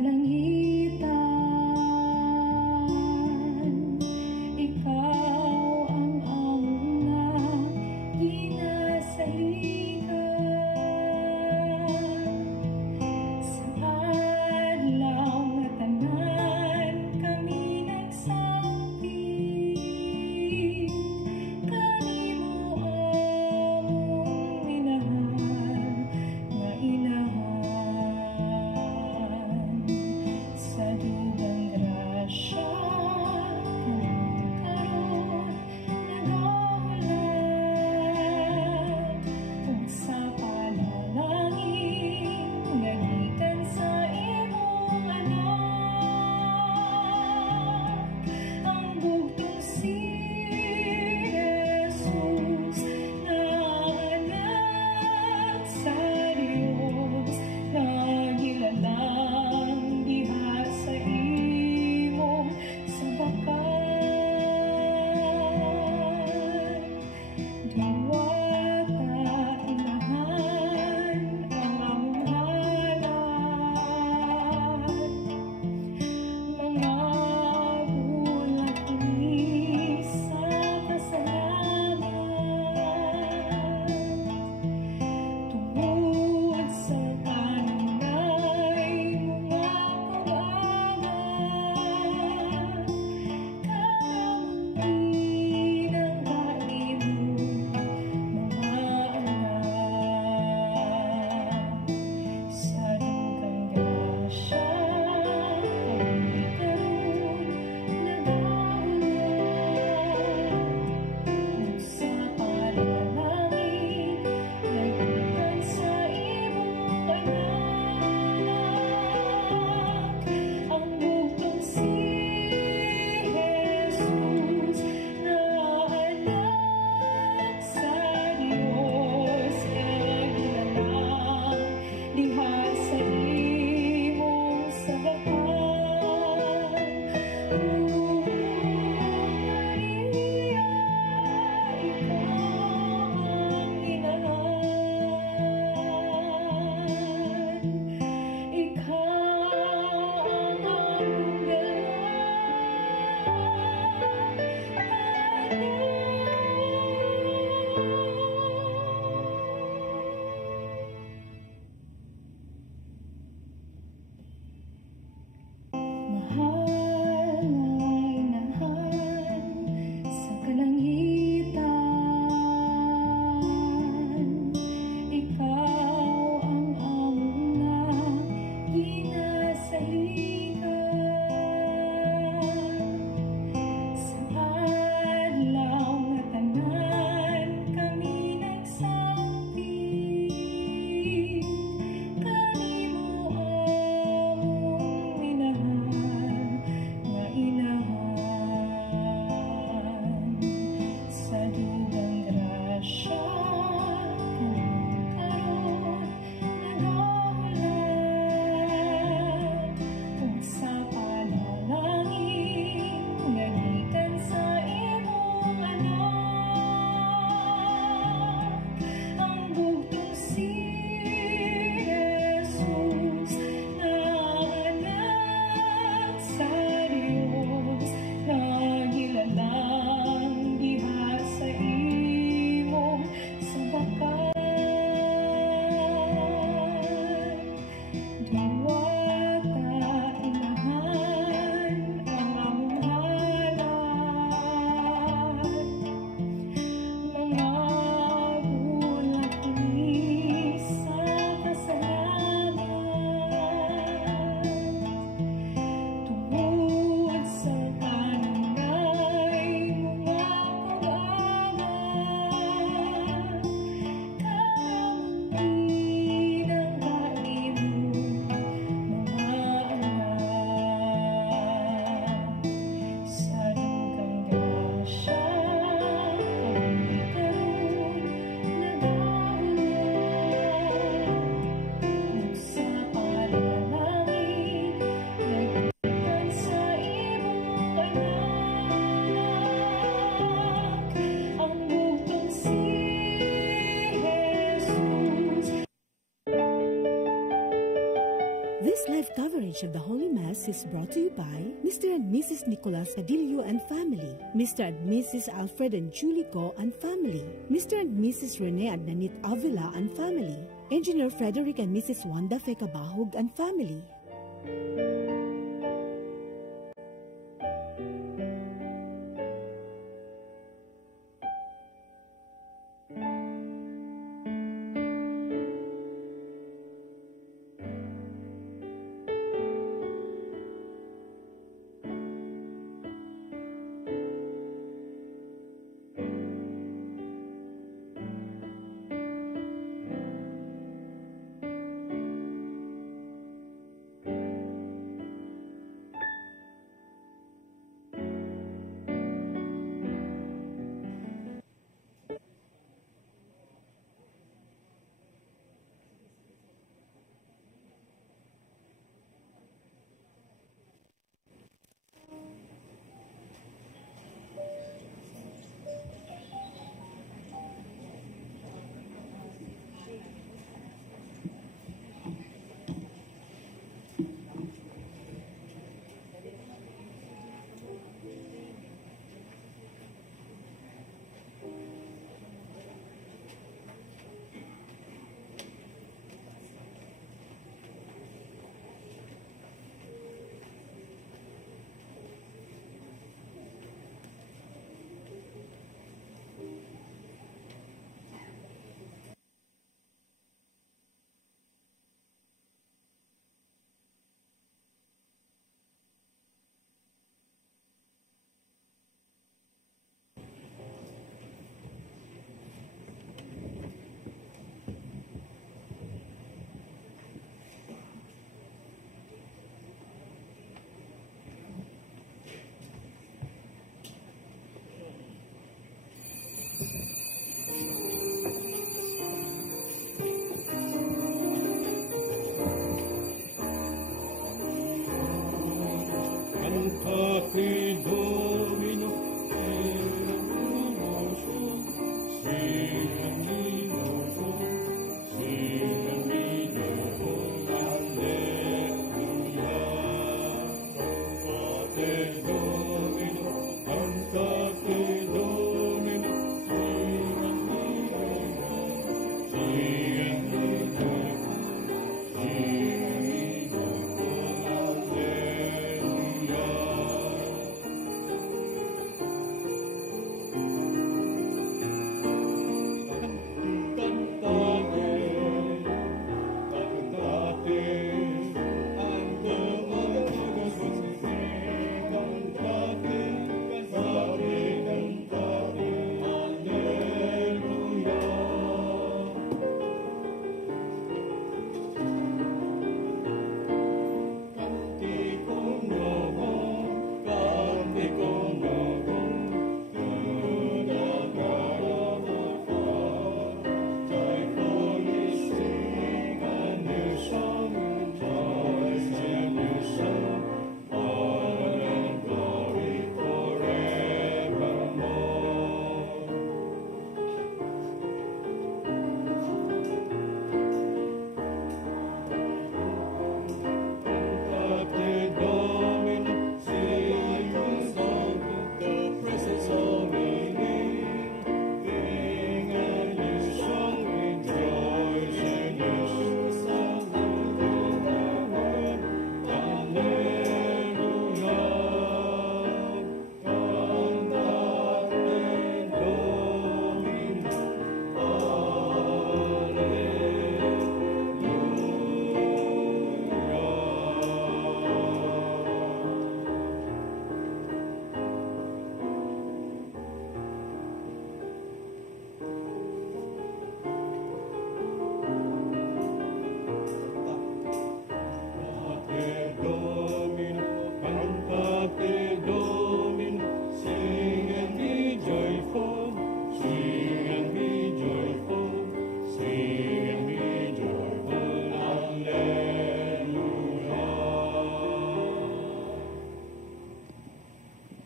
Langitan, ikaw ang auna ginasaligan. Sa adlaw nga tanan kami nagsangkit, kanimo among minahal nga inahan. package of the Holy Mass is brought to you by Mr. and Mrs. Nicolas Cadillo and family, Mr. and Mrs. Alfred and Julie Go and family, Mr. and Mrs. Rene and Nanit Avila and family, Engineer Frederick and Mrs. Wanda Fekabahog and family.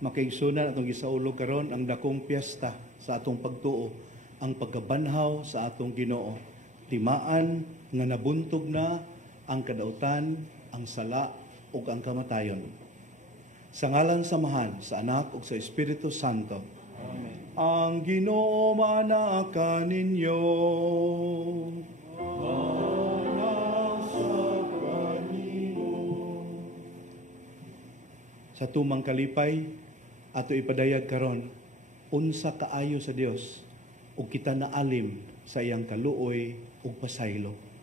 Makaigsunan atong gisaulog karon ang dakong piyesta sa atong pagtuo, ang pagkabanhaw sa atong Ginoo. Timaan nga nabuntog na ang kadautan, ang sala ug ang kamatayon. Sa ngalan samahan sa Anak ug sa Espiritu Santo. Amen. Ang Ginoo manaka ninyo. Sa tumang kalipay, ato ipadayag karon, unsa kaayo sa Dios, ug kita naalim sa iyang kaluoy ug pasaylo.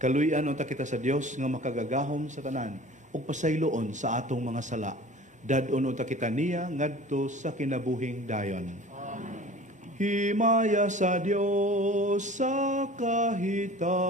Kaluyan unta kita sa Dios nga makagagahom sa tanan ug pasayloon sa atong mga sala. Dadon unta kita niya ngadto sa kinabuhing dayon. Amen. Himaya sa Dios sa kahitasan.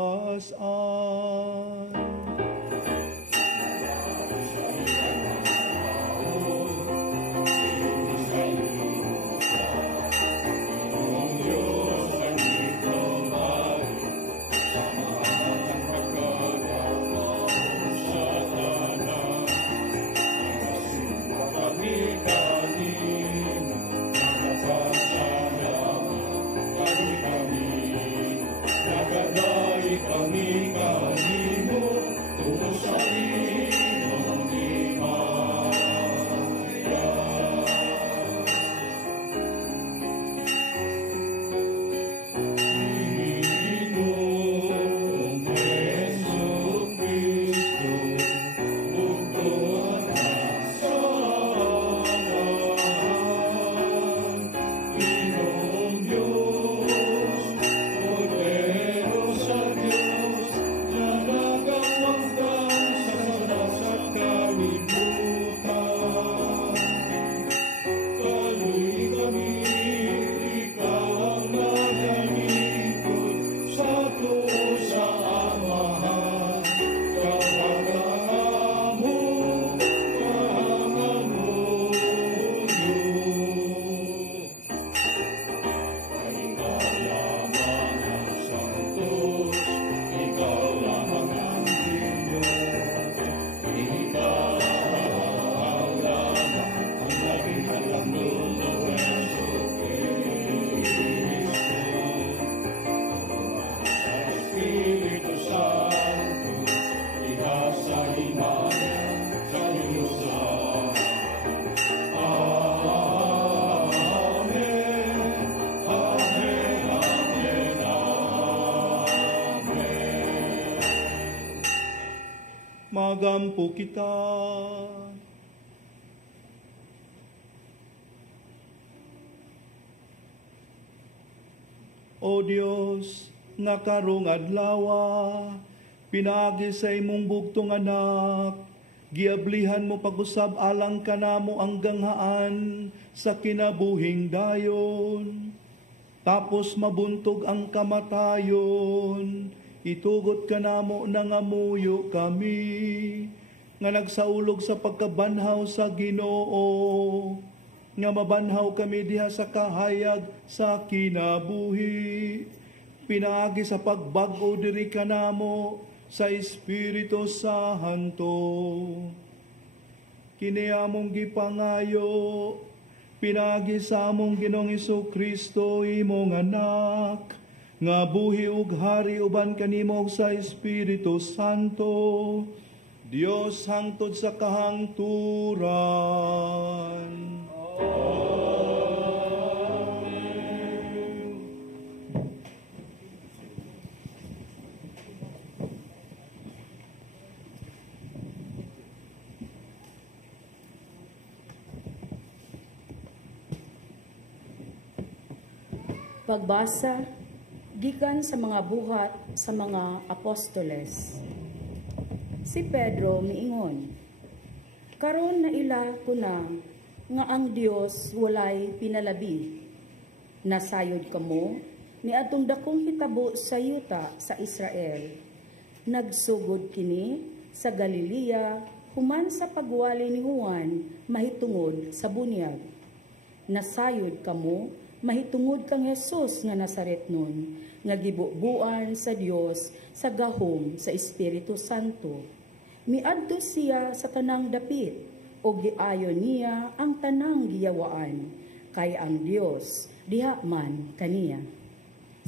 Magampo kita. O Dios, nga karong adlaw, pinagi sa imong bugtong anak, giablihan mo pag-usab alang kanamo ang ganghaan sa kinabuhing dayon. Tapos mabuntog ang kamatayon, itugot ka namo nangamuyo kami, nga nagsaulog sa pagkabanhaw sa Ginoo, nga mabanhaw kami diha sa kahayag sa kinabuhi. Pinaagi sa pagbag-o diri ka namo sa Espiritu Santo. Kini among gipangayo, pinagi sa among Ginoong Kristo imong anak, nga buhi ug hari uban kanimo sa Espiritu Santo, Dios hangtod sa kahangturan. Pagbasa gikan sa mga buhat sa mga apostoles. Si Pedro miingon, karon na ila kuna nga ang Dios walay pinalabi. Nasayod kamo ni atong dakong hitabo sa yuta sa Israel. Nagsugod kini sa Galilea human sa pagwali ni Juan mahitungod sa bunyag. Nasayod kamo mahitungod kang Jesus nga Nazaretnon, nga gibubuan sa Dios sa gahom sa Espiritu Santo. Miadto siya sa tanang dapit, o giayon niya ang tanang giyawaan, kay ang Dios diha man kaniya.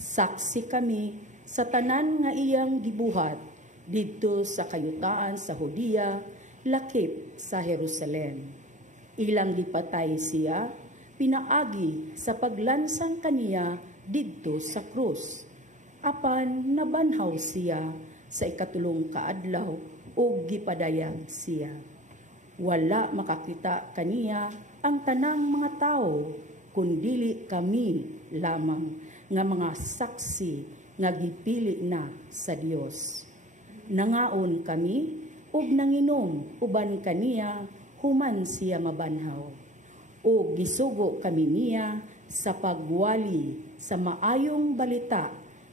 Saksi kami sa tanan nga iyang gibuhat, didto sa kayutaan sa Hudiya, lakip sa Jerusalem. Ilang gipatay siya, pinaagi sa paglansang kaniya didto sa krus. Apan nabanhaw siya sa ikatulong kaadlaw o gipadayag siya. Wala makakita kaniya ang tanang mga tao, kundili kami lamang nga mga saksi nga gipili na sa Dios. Nangaon kami ug nanginom uban kaniya human siya mabanhaw. O gisugo kami niya sa pagwali sa maayong balita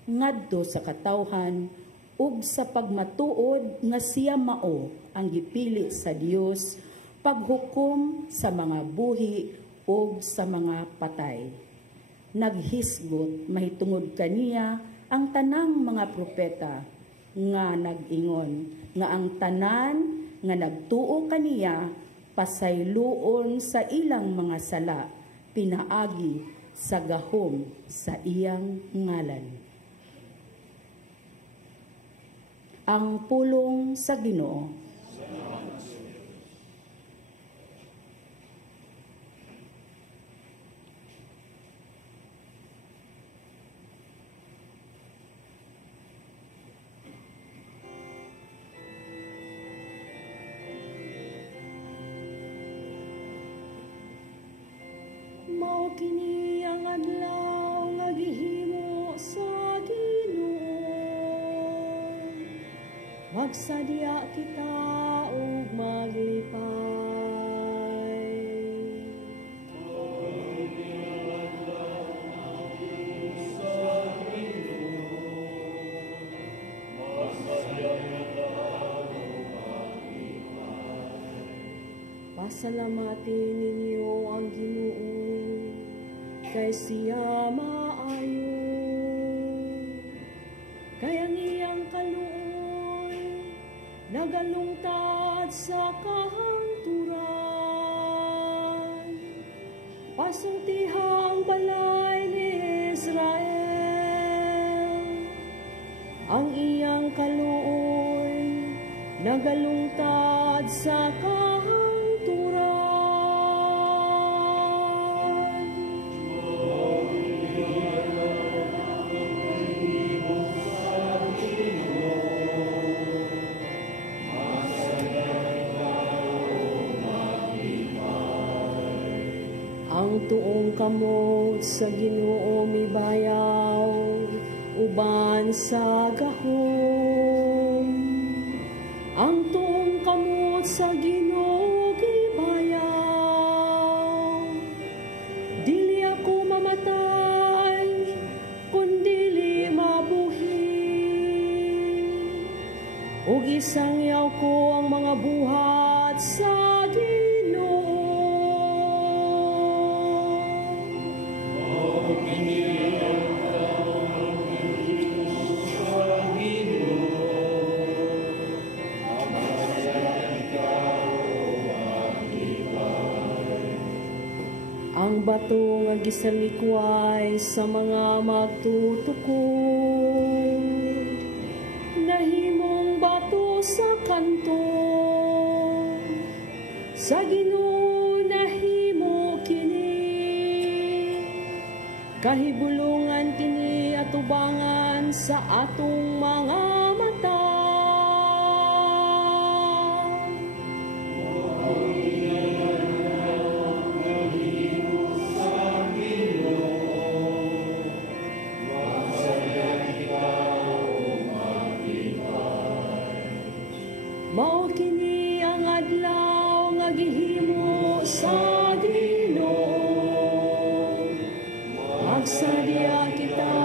ngadto sa katawhan ug sa pagmatuod nga siya mao ang gipili sa Dios paghukom sa mga buhi ug sa mga patay. Naghisgot mahitungod kaniya ang tanang mga propeta nga nag-ingon nga ang tanan nga nagtuo kaniya pasayloon sa ilang mga sala, pinaagi sa gahom sa iyang ngalan. Ang pulong sa Ginoo. Mao kini ang adlaw nga gihimo sa Ginoo. Magsadya kita ug maglipay. Pasalamatin ninyo ang Ginoo, kay siya maayo, kay ang iyang kaluoy nagalungtad sa kahangturan. Pasultiha ang balay ni Israel, ang iyang kaluoy nagalungtad sa kahangturan. Ang tuong kamot sa Ginoo mibayaw, uban sa gahom. Ang tuong kamot sa Ginoo gibayaw. Dili ako mamatay, kundili mabuhi. Ug isangyaw ko ang mga buhat sa Ginoo. Ang Ang bato nga gisalikway sa mga magtutukod, nahimong bato sa kanto, sa Ginoo nahimo kini, kahibulungan kini atubangan sa atong mga mata. Mao kini ang adlaw nga gihimo sa Ginoo, magsadya kita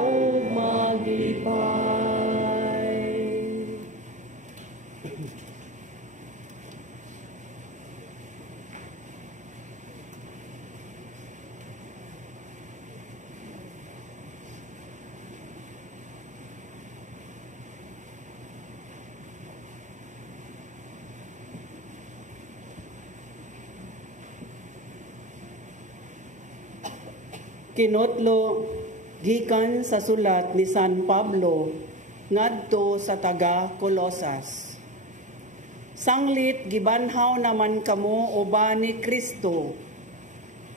og maglipay. Kinotlo gikan sa sulat ni San Pablo ngadto sa taga Colosas. Sanglit gibanhaw naman kamo uban ni Kristo.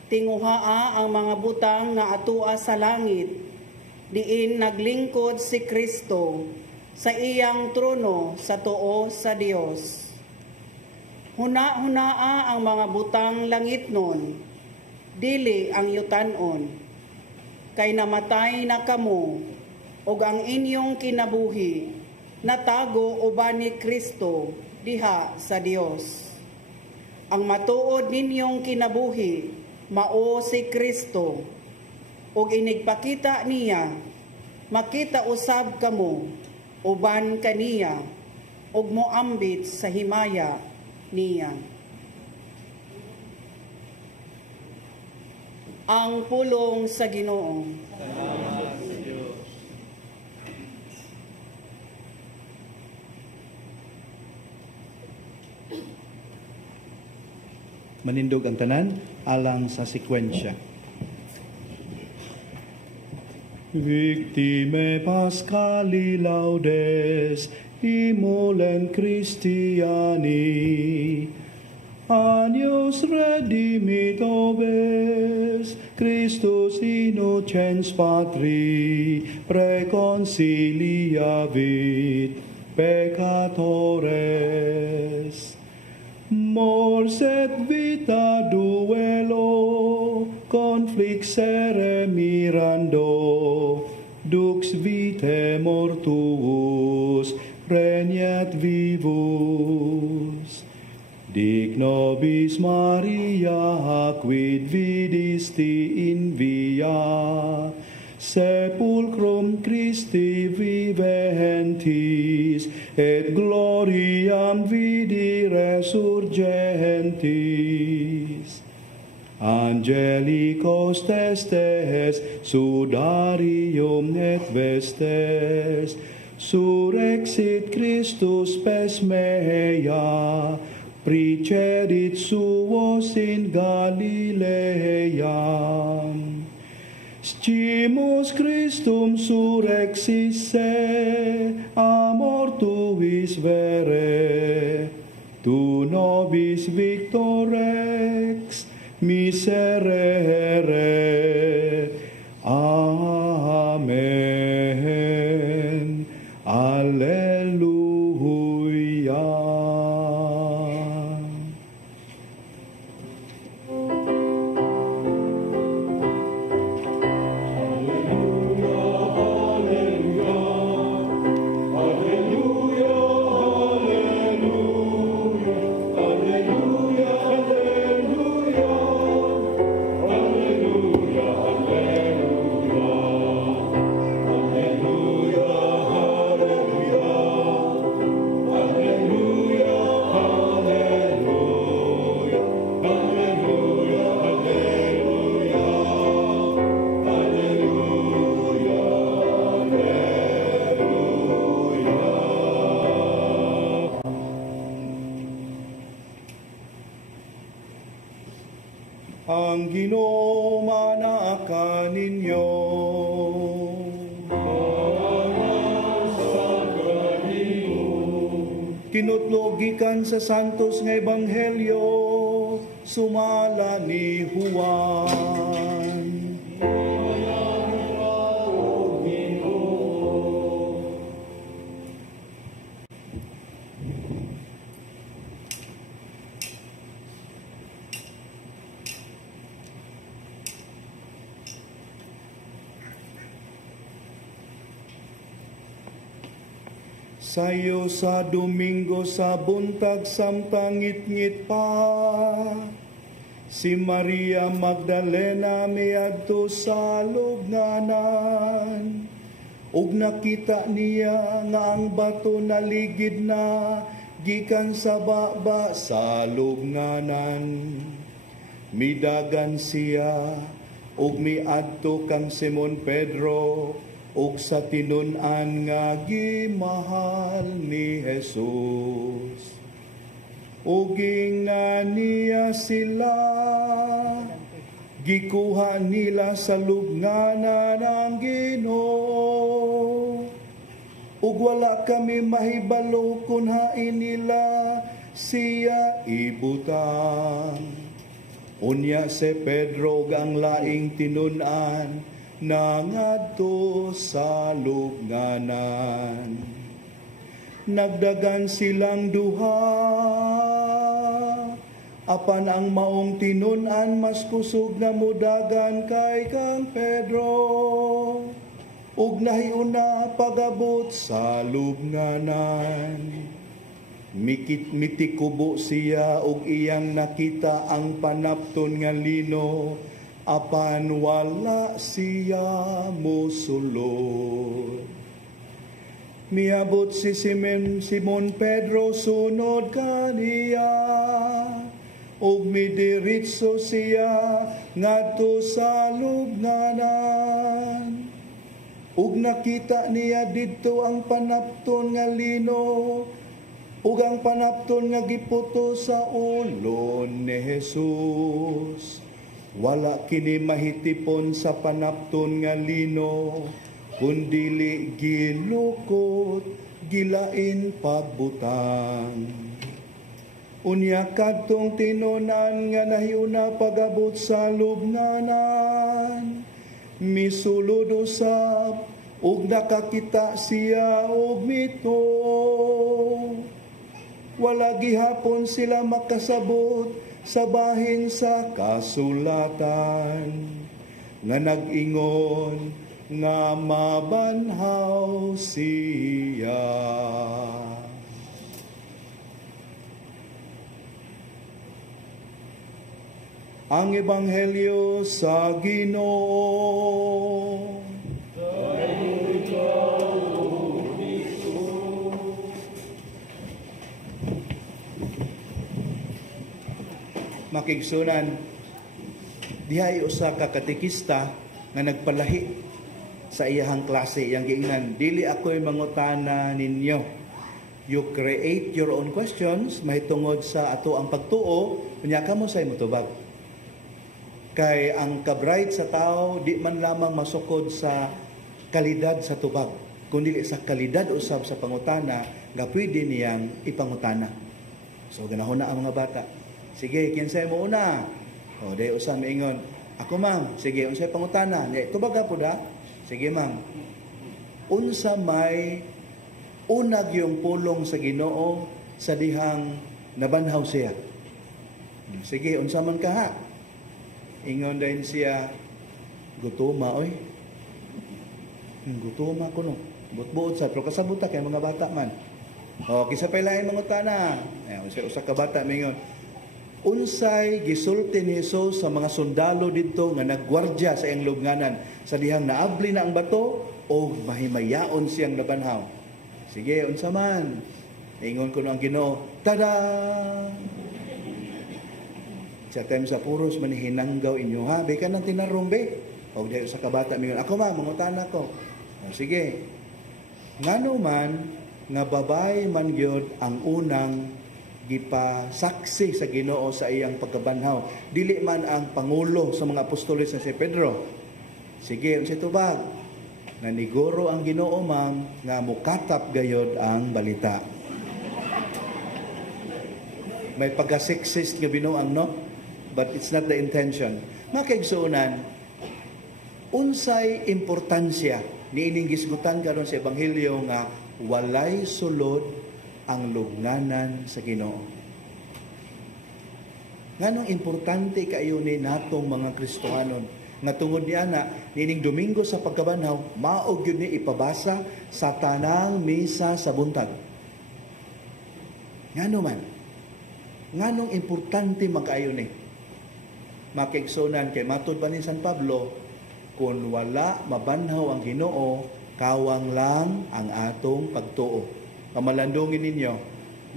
Tinguhaa ang mga butang nga atua sa langit, diin naglingkod si Kristo sa iyang trono sa tuo sa Dios. Huna-hunaa ang mga butang langitnon, dili ang yutanon. Kay namatay na kamo, ug ang inyong kinabuhi, natago uban ni Kristo diha sa Dios. Ang matuod ninyong kinabuhi, mao si Kristo, ug inigpakita niya, makita usab kamo, uban kaniya, ug moambit sa himaya niya. Ang pulong sa Ginoo. Salamat sa Diyos. Manindog ang tanan alang sa sekwensya. Victime Pascali laudes, imolem Christiani, Agnus redimit obes, Christus innocens Patri, preconciliavit peccatores. Mors et vita duello, conflixere mirando, dux vitae mortuus, regnat vivus. Dic nobis Maria, quid vidisti in via, sepulcrum Christi viventis, et gloriam vidi resurgentis. Angelicos testes, sudarium et vestes, surrexit Christus pes mea, precedit suos in Galileam. Scimus Christum surrexisse, a mortuis vere, tu nobis victorex miserere. Amen. Alleluia. Alleluia, alleluia, alleluia, Ang Ginoo manaka ninyo. Kinutlog gikan sa santos nga ebanghelyo sumala ni Juan. Sayo sa Domingo sa buntag samtang ngit-ngit pa, si Maria Magdalena miadto sa lubnganan, ug nakita niya nga ang bato naligid na gikan sa baba sa lubnganan. Midagan siya ug miadto kang Simon Pedro ug sa tinun-an nga gimahal ni Jesus. Ug ingnan niya sila, gikuha nila sa lubnganan ang Ginoo. Ug wala kami mahibalo kung hain nila siya ibutang. Unya si Pedro ang laing tinun-an nangadto sa lubnganan. Nagdagan silang duha, apan ang maong tinun-an mas kusog na mudagan kay kang Pedro, ug nahiuna pagabot sa lubnganan. Mitikubo siya ug iyang nakita ang panapton nga lino, apan wala siya mosulod. Miabot si Simon Pedro sunod kaniya, ug midiritso siya ngadto sa lubnganan. Ug nakita niya didto ang panapton nga lino, ug ang panapton nga giputo sa ulo ni Jesus. Wala kini mahitipon sa panapton nga lino, kundili gilukot, gilain pabutang. Unya kadtong tinunan nga nahiuna pagabot sa lubnganan, misulod usab, ug nakakita siya og mito. Wala gihapon sila makasabot sa bahin sa kasulatan, nga nag-ingon nga mabanhaw siya. Ang Ebanghelyo sa Ginoo. Makigsunan, dihay usa ka katekista nga nagpalahi sa iyahang klase, yang giingnan, dili ako'y mangutana ninyo. You create your own questions, mahitungod sa ato ang pagtuo, unya ka mo sa imotubag. Kay ang kabright sa tao, di man lamang masukod sa kalidad sa tubag, kundi sa kalidad usab sa pangutana, nga pwede niyang ipangutana. So, ganahon na ang mga bata. Sige, kinsay mo una? O, day usam ingon, ako ma'am, sige, unsay pangutana? Tubag ka po da? Sige ma'am. Unsa may unag yung pulong sa Ginoo sa dihang nabanhaw siya? Sige, unsa man ka ha? Ingon din siya, gutuma, oy. Gutuma ko no. Buot-buot sa, pero kasabuta kay mga bata man. O, kisa pa ilahin mangutana. Usa ka bata, mingon, unsay gisulti ni Jesus sa mga sundalo dito nga nagwardya sa iyang lubnganan sa dihang naabli na ang bato o mahimayaon siyang nabanhaw? Sige, unsa man? Ingon ko no ang Ginoo, tada! Sa time sa puros manihinanggaw inyo ha, be ka nang tinarumbe. O dahil sa kabata mingon, ako ma, mangutana ko. O, sige. Ngano man nga babay man gyud ang unang gipasaksi sa Ginoo sa iyang pagkabanhaw. Dili man ang pangulo sa mga apostoles na si Pedro. Sige, unsay tubag? Naniguro ang Ginoo ma'am nga mukatap gayod ang balita. May pagka-sexist nga binuang, no? But it's not the intention. Mga kaigsuunan, unsay importansya ni ining gisgutan karon sa ebanghelyo nga walay sulod ang lugnanan sa Ginoo. Nganong importante kayo ni natong mga Kristohanon nga tungod niya na nining Domingo sa pagkabanhaw mao gyud ni ipabasa sa tanang misa sa buntag. Ngano man? Nganong importante magkaayo ni? Makigsunan kay matud pa ni San Pablo, kung wala mabanhaw ang Ginoo, kawang lang ang atong pagtuo. Kamalandungin ninyo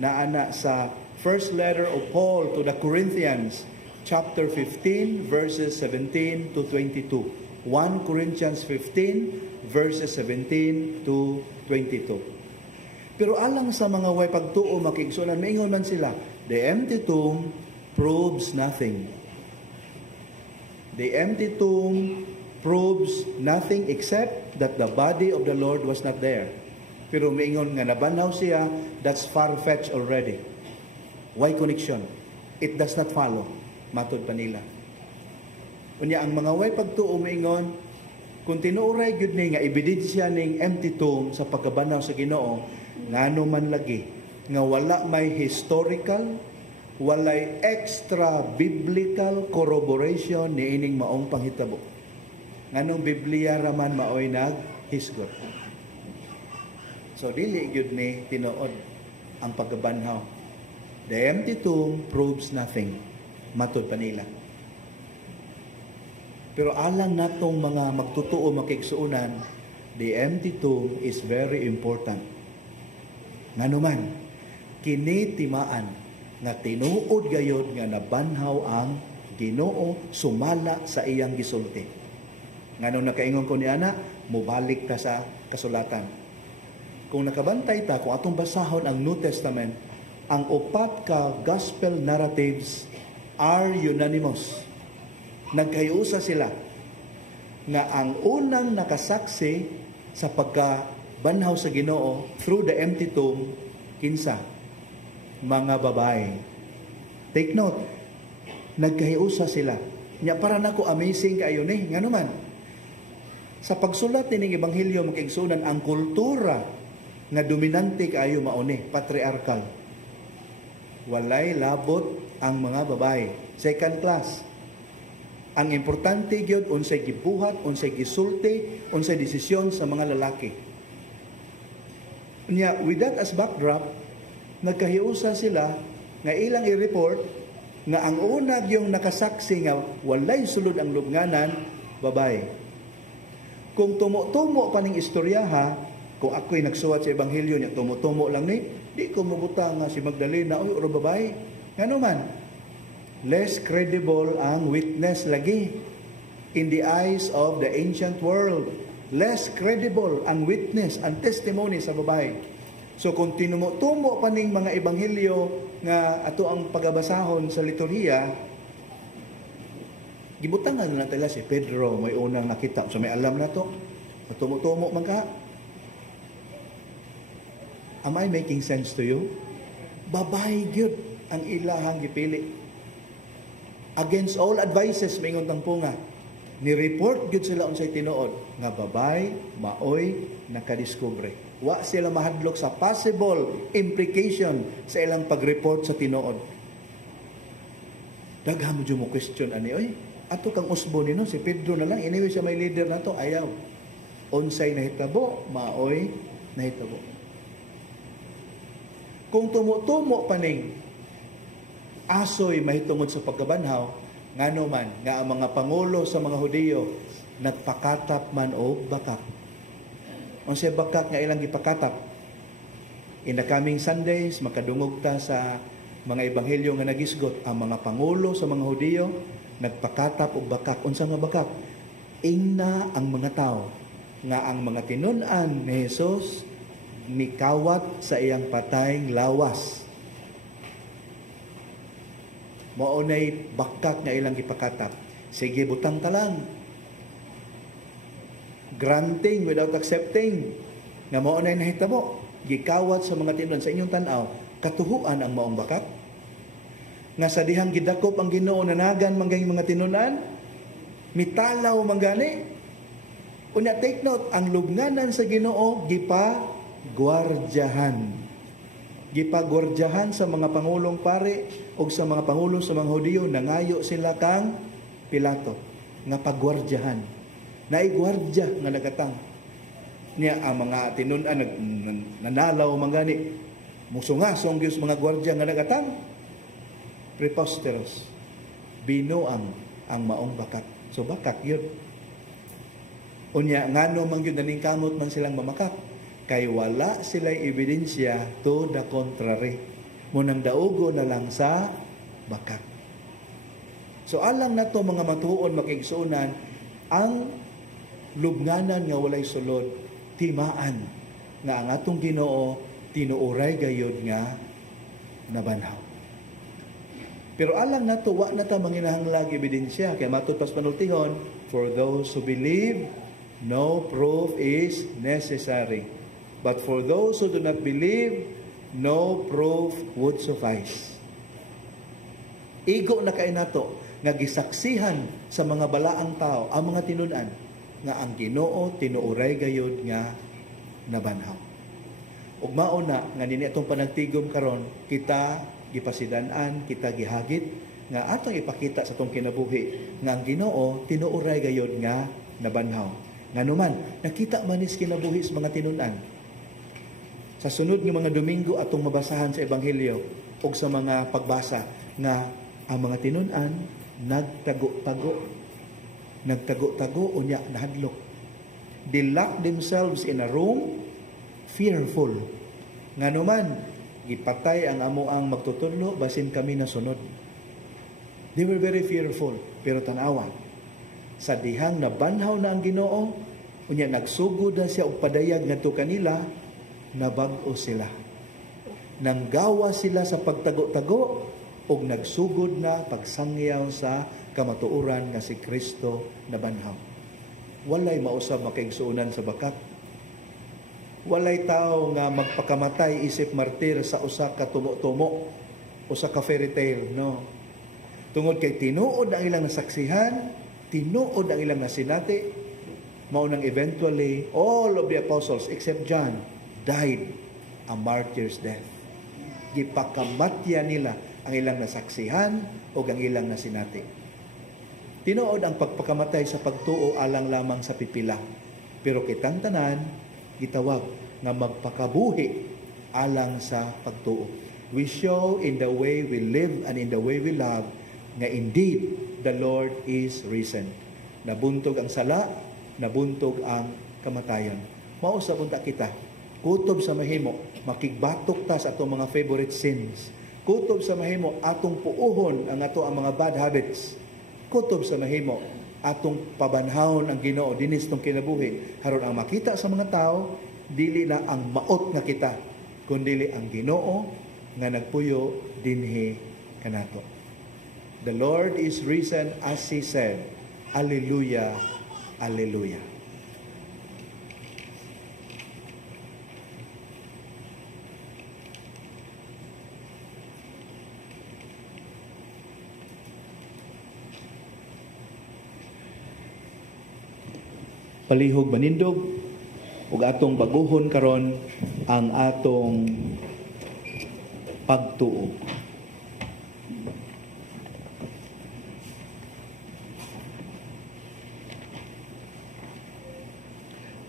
na ana sa first letter of Paul to the Corinthians, chapter 15, verses 17 to 22. 1 Corinthians 15, verses 17 to 22. Pero alang sa mga way pagtuo, makigsunan, maingon man sila, the empty tomb proves nothing. The empty tomb proves nothing except that the body of the Lord was not there. Pero maingon nga nabanhaw siya, that's far-fetched already. Why connection? It does not follow. Matod pa nila. Unya ang mga way pagtuo maingon, kung tinuray gyud ni nga ebidensya ning empty tomb sa pagkabanhaw sa Ginoo, ngano man lagi nga wala may historical, walay extra biblical corroboration ni ining maong panghitabo. Nganong Biblia raman maoy naghisgot. So dili gyud ni tinuod ang pagkabanhaw. The empty tomb proves nothing. Matod pa nila. Pero alang natong mga magtutuo makigsuunan, the empty tomb is very important. Nganuman, kini timaan nga tinuod gayod nga nabanhaw ang Ginoo sumala sa iyang gisulti. Nganong nakaingon ko niana, mubalik ta sa kasulatan. Kung nakabantay ta, kung atong basahon ang New Testament, ang upat ka gospel narratives are unanimous. Nagkayusa sila nga ang unang nakasaksi sa pagkabanhaw sa Ginoo through the empty tomb, kinsa? Mga babae. Take note, nagkahiusa sila. Nya para nako amazing kayo ni, nga naman. Sa pagsulat ni Ebanghelyo makigsunan ang kultura nga dominante kayo mauni, patriarchal. Walay labot ang mga babae. Second class. Ang importante gyud unsay gibuhat, unsay gisulti, unsay desisyon sa mga lalaki. Nya with that as backdrop, nagkahiusa sila nga ilang i-report nga ang una yung nakasaksi nga walay sulod ang lubnganan, babae. Kung tumo-tumo pa ning istoryaha, kung ako'y nagsuwat sa Ebanghelyo niya, tumo-tumo lang ni, di ko mabutang nga si Magdalena, o babae. Nga naman, less credible ang witness lagi in the eyes of the ancient world. Less credible ang witness, ang testimony sa babae. So kung tinumo-tumo pa ning mga ebanghelyo nga ato ang pagabasahon sa liturhiya, gibutangan na tala si Pedro, may unang nakita. So may alam na to. Tumo-tumo man ka. Am I making sense to you? Babae gyud ang ilahang gipili. Against all advices, mingon tang punga. Ni-report gyud sila unsay tinuod nga babae maoy nakadiskubre. Wa sila mahadlok sa possible implication sa ilang pag-report sa tinuod. Daghang mo question ani oy. Ato kang usbo nino si Pedro na lang, anyway siya may leader na to, ayaw. Unsay nahitabo, maoy nahitabo. Kung tumo-tumo paning asoy mahitungod sa pagkabanhaw, ngano man nga ang mga pangulo sa mga Hudiyo nagpakatap man og bakak. Unsay bakak nga ilang gipakatap? In the coming Sundays makadungog ta sa mga ebanghelyo nga nagisgot ang mga pangulo sa mga Hudiyo nagpakatap og bakak. Unsa nga bakak? Ingna ang mga tao nga ang mga tinun-an ni Jesus mikawat sa iyang patayng lawas. Maunay bakak nga ilang gipakatap. Sige, butang ta lang. Granting without accepting. Nga maunay nahitabo. Gikawat sa mga tinunan sa inyong tanaw, katuhuan ang maong bakak. Nga sa dihang gidakop ang Ginoo nanagan manggay mga tinunan, mitalaw manggani. Unya take note, ang lubnganan sa Ginoo gipagwardyahan sa mga pangulong pare o sa mga pangulo sa mga Hudiyo, nangayo sila kang Pilato nga pagwardyahan. Naigwardya nga nagatang niya ang mga tinunan nanalaw manggani. Musungasong Diyos mga gwardya nga nagatang. Preposterous. Binuang ang maong bakat. So bakak yun. Unya ngano man yun naningkamot man silang mamakak. Kay wala sila'y ebidensya to the contrary. Munang daugo na lang sa bakak. So alang na to mga matuon makigsuunan, ang lubnganan nga walay sulod, timaan nga ang atong Ginoo tinuoray gayud nga nabanhaw. Pero alang na to, wa na ta manginahanglag ebidensya. Kaya matod pas panultihon, for those who believe, no proof is necessary. But for those who do not believe, no proof would suffice. Igo na kay nato nga gisaksihan sa mga balaang tao ang mga tinunan nga ang Ginoo tinuoray gayud nga nabanhaw. Ug mauna nga nini atong panagtigom karon, kita gipasidan-an, kita gihagit nga atong ipakita sa atong kinabuhi nga ang Ginoo tinuoray gayud nga nabanhaw. Nganuman nakita manis kinabuhi sa mga tinunan. Sa sunod nga mga Domingo atong mabasahan sa Ebanghelyo o sa mga pagbasa nga ang mga tinunan nagtago-tago unya nahadlok. They locked themselves in a room, fearful. Nganuman gipatay ang amoang magtutudlo basin kami nasunod. They were very fearful. Pero tanawa, sa dihang nabanhaw na ang Ginoo, unya nagsugod na siya og padayag ngadto kanila, nabag-o sila. Nanggawa sila sa pagtago-tago o nagsugod na pagsangyaw sa kamatuoran nga si Kristo nabanhaw. Walay mausab makaigsuunan sa bakak. Walay tao nga magpakamatay isip martir sa usa ka tumo-tumo o sa ka fairy tale, no? Tungod kay tinuod ang ilang nasaksihan, tinuod ang ilang nasinati, maunang eventually all of the apostles except John died a martyr's death. Gipakamatya nila ang ilang nasaksihan o ang ilang nasinati. Tinuod ang pagpakamatay sa pagtuo alang lamang sa pipila. Pero kitang tanan, gitawag nga magpakabuhi alang sa pagtuo. We show in the way we live and in the way we love nga indeed the Lord is risen. Nabuntog ang sala, nabuntog ang kamatayon. Mausab unta kita, kutob sa mahimo, makigbatok ta sa atong mga favorite sins. Kutob sa mahimo, atong puuhon ang ato ang mga bad habits. Kutob sa mahimo, atong pabanhawon ang Ginoo dinis tong kinabuhi. Haron ang makita sa mga tao, dili na ang maot nga kita, kundi ang Ginoo nga nagpuyo dinhi kanato. The Lord is risen as He said. Alleluia, alleluia. Palihog manindog ug atong baguhon karon ang atong pagtuo.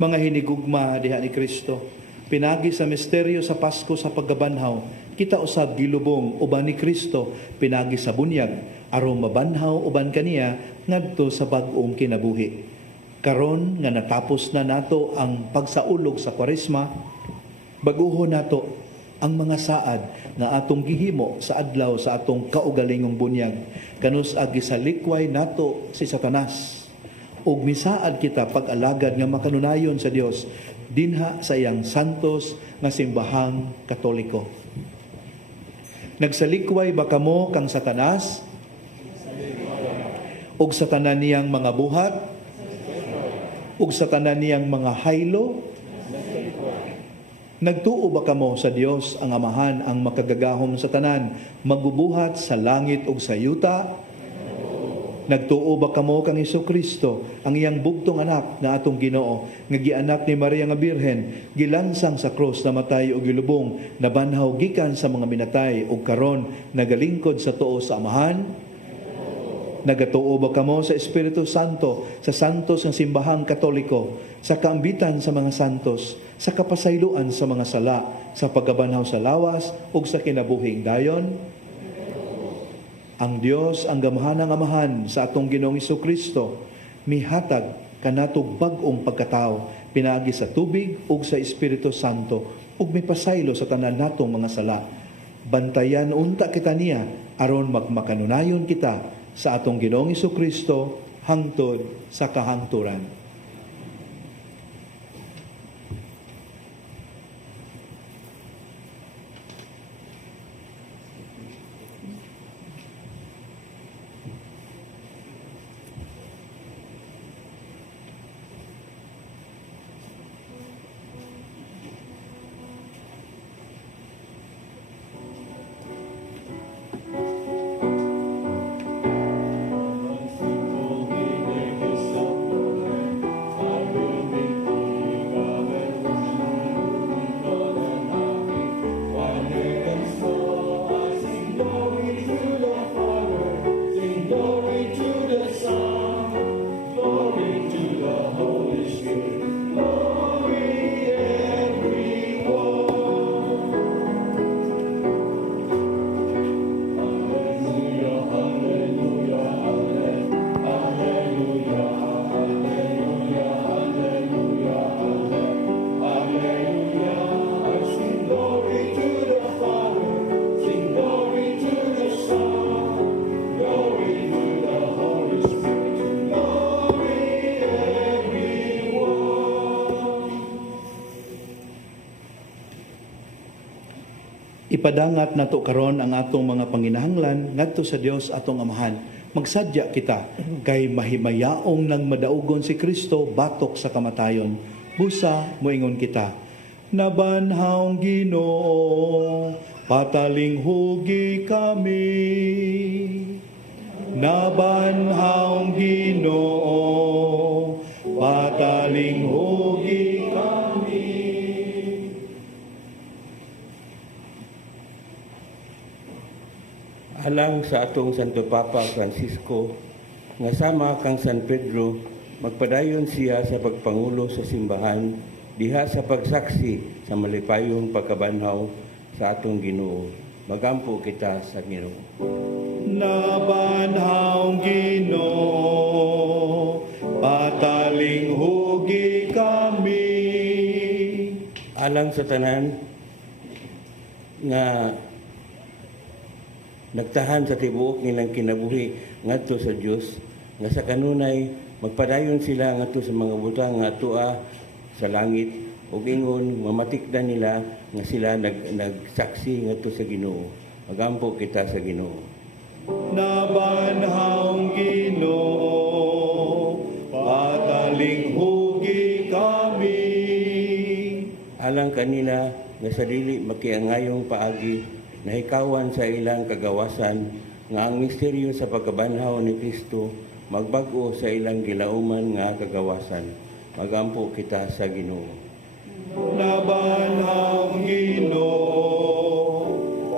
Mga hinigugma diha ni Kristo, pinagi sa misteryo sa Pasko sa paggabanhaw, kita usab gilubong uban ni Kristo pinagi sa bunyag aron mabanhaw uban kaniya ngadto sa bag-ong kinabuhi. Karon nga natapos na nato ang pagsaulog sa Kwaresma, baguhon nato ang mga saad nga atong gihimo sa adlaw sa atong kaugalingong bunyag. Kanus ag gisalikway nato si Satanas. Ug misaad kita pag-alagad nga makanunayon sa Dios dinha sa iyang santos nga simbahang Katoliko. Nagsalikway ba kamo kang Satanas ug sa tanan niyang mga buhat, ug sa tanan niyang mga haylo. Nagtuo ba kamo sa Dios ang Amahan, ang makagagahom sa tanan, magbubuhat sa langit ug sa yuta? Nagtuo ba kamo kang Hesukristo, ang iyang bugtong anak na atong Ginoo, nga gianak ni Maria nga Birhen, gilansang sa krus, namatay ug gilubong, nabanhaw gikan sa mga minatay ug karon nagalingkod sa tuo sa Amahan? Nagatuo ba kamo sa Espiritu Santo, sa santos ng simbahang Katoliko, sa kaambitan sa mga santos, sa kapasayloan sa mga sala, sa pagkabanhaw sa lawas ug sa kinabuhing dayon? Ang Dios, ang gamahanang Amahan sa atong Ginoong Hesukristo, mihatag kanatog bag-ong pagkatao, pinaagi sa tubig ug sa Espiritu Santo, ug mipasaylo sa tanan natong mga sala. Bantayan unta kita niya, aron magmakanunayon kita sa atong Ginoong Hesukristo hangtod sa kahangturan. Ipadangat nato karon ang atong mga panginahanglan ngadto sa Dios atong Amahan. Magsadya kita kay mahimayaong nang madaugon si Kristo batok sa kamatayon. Busa moingon kita, nabanhaw Ginoo, pataling hugi kami. Nabanhaw Ginoo, pataling hugi kami. Alang sa atong Santo Papa Francisco, nga sama kang San Pedro, magpadayon siya sa pagpangulo sa simbahan, diha sa pagsaksi sa malipayong pagkabanhaw sa atong Ginoo. Magampo kita sa Ginoo. Nabanhaw Ginoo, pataling hugi kami. Alang sa tanan nga nagtahan sa tibuok nilang kinabuhi ngadto sa Dios, nga sa kanunay magpadayon sila ngadto sa mga butang nga tua sa langit, ug ingon mamatikdan nila nga sila nagsaksi ngadto sa Ginoo. Magampo kita sa Ginoo. Nabanhaw Ginoo, pataling hugi kami. Alang kanila nga sa dili makiangayong paagi, nahikawan sa ilang kagawasan nga ang misteryo sa pagkabanhaw ni Kristo magbag-o sa ilang gilauman nga kagawasan. Magampo kita sa Ginoo. Nabanhaw Ginoo,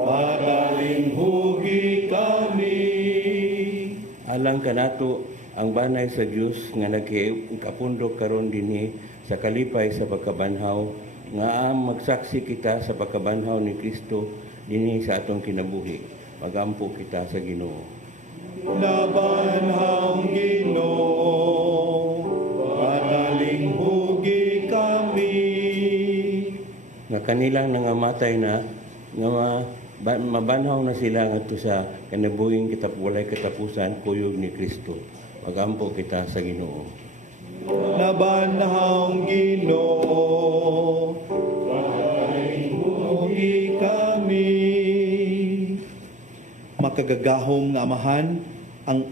pataling hugi kami. Alang kanato ang banay sa Dios nga nagkapundok karon dinhi sa kalipay sa pagkabanhaw, nga magsaksi kita sa pagkabanhaw ni Kristo dinhi sa atong kinabuhi. Magampo kita sa Ginoo. Nabanhaw Ginoo, pataling hugi kami. Nga kanilang nangamatay na, nga mabanhaw na sila ngadto sa kinabuhing walay katapusan, kuyog ni Kristo. Magampo kita sa Ginoo. Nabanhaw Ginoo, pataling hugi kami. Makagagahom nga Amahan, ang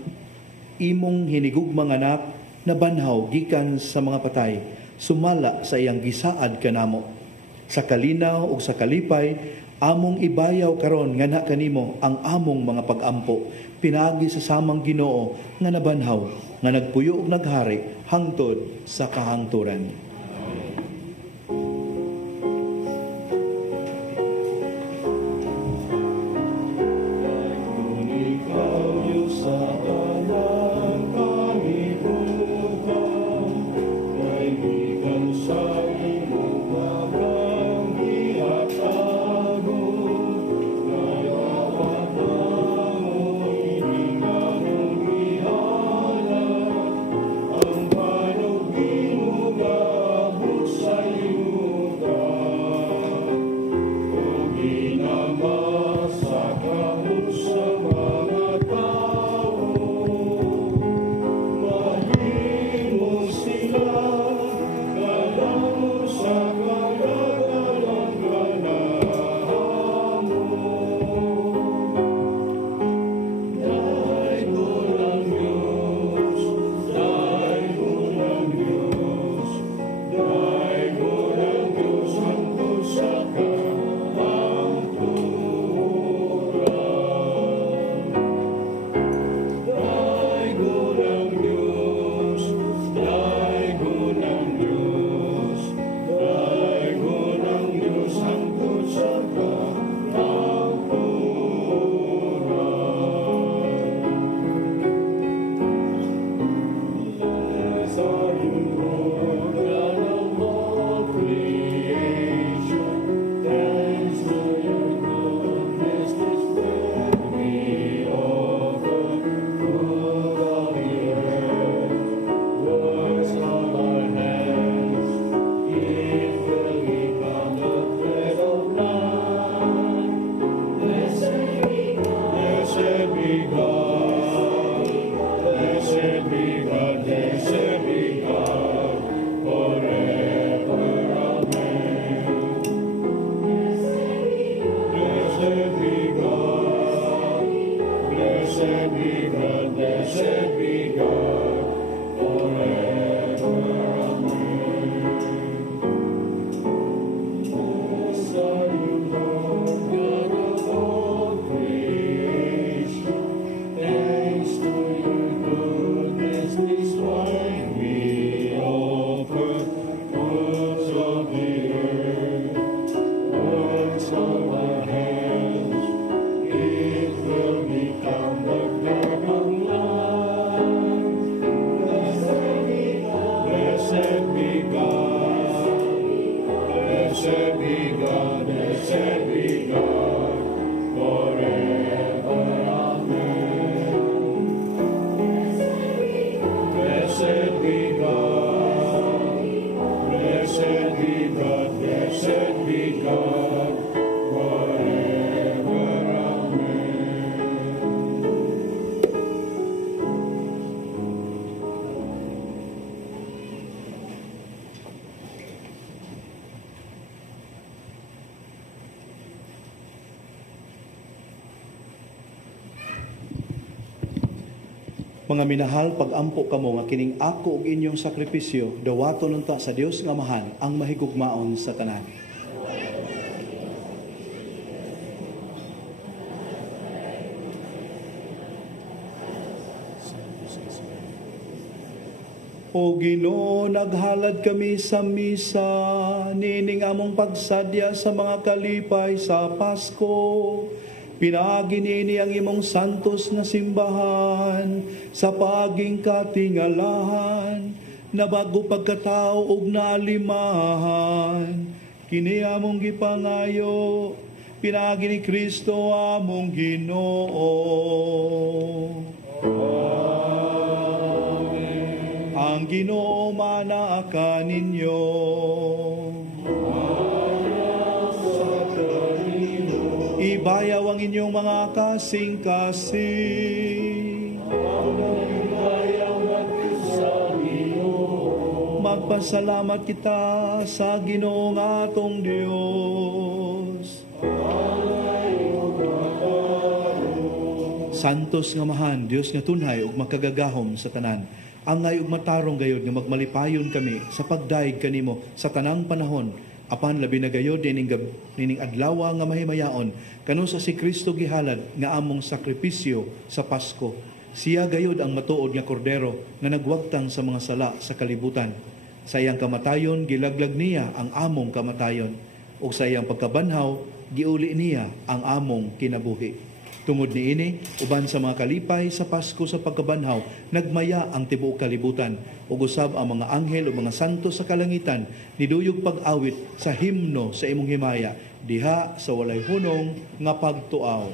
imong hinigugmang anak na banhaw gikan sa mga patay, sumala sa iyang gisaad kanamo. Sa kalinaw ug sa kalipay, among ibayaw karon nga kanimo ang among mga pag-ampo, pinagi sa samang Ginoo nga nabanhaw, nga nagpuyo ug naghari hangtod sa kahangturan. Mga minahal, pag-ampo kamo nga kining ako ug inyong sakripisyo, dawaton unta sa Dios nga Amahan ang mahigugmaon sa tanan. O Ginoo, naghalad kami sa misa, nining among pagsadya sa mga kalipay sa Pasko. Pinaginini ang imong santos na simbahan sa paging katingalahan na bago pagkatao ug naalimahan. Kini among gipangayo, pinagi ni Kristo among Ginoo. Amen. Ang Ginoo manaa ninyo. Ibayaw ang inyong mga kasing-kasing. Magpasalamat kita sa Ginoong atong Dios. Santos nga mahan, Dios nga tunhay ug makagagahom sa tanan. Angay ug matarong gayod nga magmalipayon kami sa pagdaig kanimo sa tanang panahon. Apan labi na gayod nining adlaw nga mahimayaon kanu sa si Kristo gihalad nga among sakripisyo sa Pasko. Siya gayod ang matuod nga kordero nga nagwagtang sa mga sala sa kalibutan. Sa iyang kamatayon gilaglag niya ang among kamatayon ug sa iyang pagkabanhaw giuli niya ang among kinabuhi. Tungod niini, uban sa mga kalipay sa Pasko sa pagkabanhaw, nagmaya ang tibuok kalibutan, ug usab ang mga anghel o mga santo sa kalangitan, niduyog pag-awit sa himno sa imong himaya, diha sa walay hunong nga pagtuaw.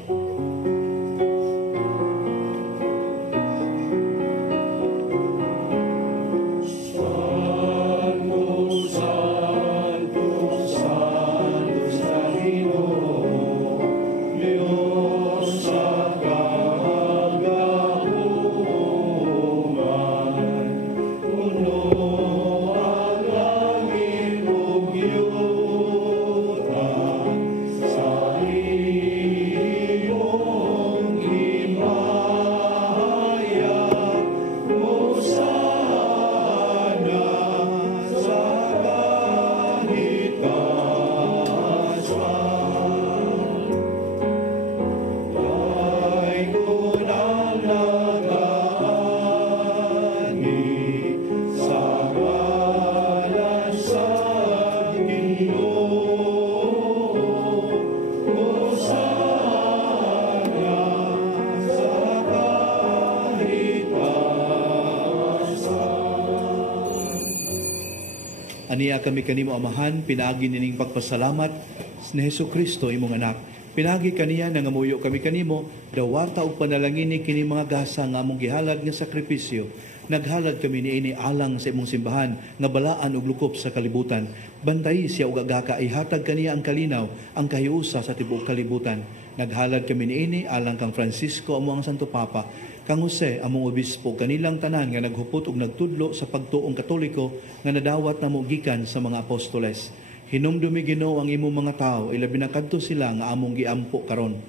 Aniya kami kanimo amahan, pinaagi nining pagpasalamat ni Hesukristo imong anak. Pinagi kaniya nangamuyo kami kanimo, dawata og panalangin ni kini mga gasa nga among gihalad nga sakripisyo. Naghalad kami niini alang sa imong simbahan nga balaan og lukop sa kalibutan. Bantay siya og agaka ihatag kaniya ang kalinaw, ang kahiusa sa tibuok kalibutan. Naghalad kami niini alang kang Francisco amo ang Santo Papa, kang Jose among obispo, kanilang tanan nga naghupot og nagtudlo sa pagtuong Katoliko nga nadawat namo gikan sa mga apostoles. Hinumdumi Ginoo ang imong mga tao, ilabi na kadto sila nga among giampo karon.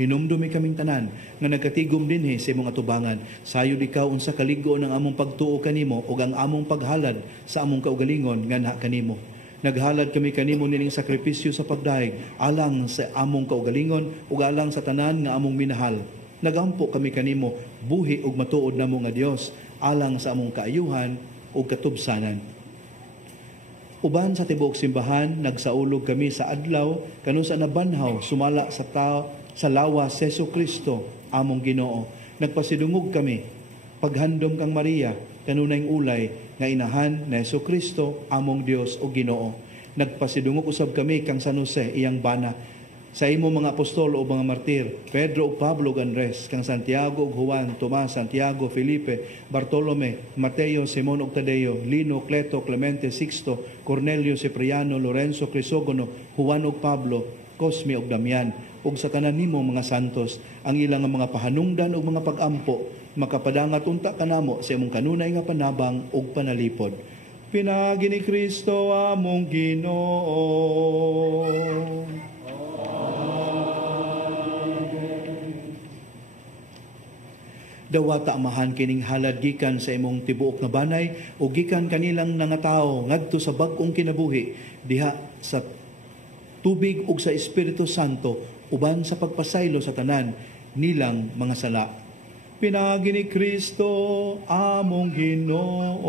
Hinumdumi kaming tanan nga nagatigom dinhi sa imong atubangan. Sayod ikaw unsa kaligo ng among pagtuo kanimo ug ang among paghalad sa among kaugalingon nganha kanimo. Naghalad kami kanimo nining sakripisyo sa pagdaig alang sa among kaugalingon ug alang sa tanan nga among minahal. Nagampo kami kanimo buhi ug matuod namo nga Dios alang sa among kaayuhan ug katubsanan. Uban sa tibuok simbahan, nagsaulog kami sa adlaw kanus sa nabanhaw sumala sa tao sa lawas sa Jesucristo among Ginoo. Nagpasidungog kami paghandom kang Maria kanunay ulay nga inahan na Jesucristo among Dios o Ginoo. Nagpasidungog usab kami kang San Jose iyang bana, sa imo mga apostol o mga martir, Pedro o Pablo ug Andres, kang Santiago ug Juan, Tomas, Santiago, Felipe, Bartolome, Mateo, Simon ug Tadeo, Lino, Cleto, Clemente, Sixto, Cornelio, Cipriano, Lorenzo, Crisogono, Juan ug Pablo, Cosme ug Damian, ug sa tanan nimo mga santos, ang ilang mga pahanungdan ug mga pag-ampo, makapadangat unta kanamo sa imong kanunay nga panabang ug panalipod. Pinagi ni Kristo among Ginoo. Dawata amahan kining halad gikan sa imong tibuok nga banay o gikan kanilang nangatao ngadto sa bag-ong kinabuhi diha sa tubig ug sa Espiritu Santo uban sa pagpasaylo sa tanan nilang mga sala. Pinagi ni Kristo among Ginoo.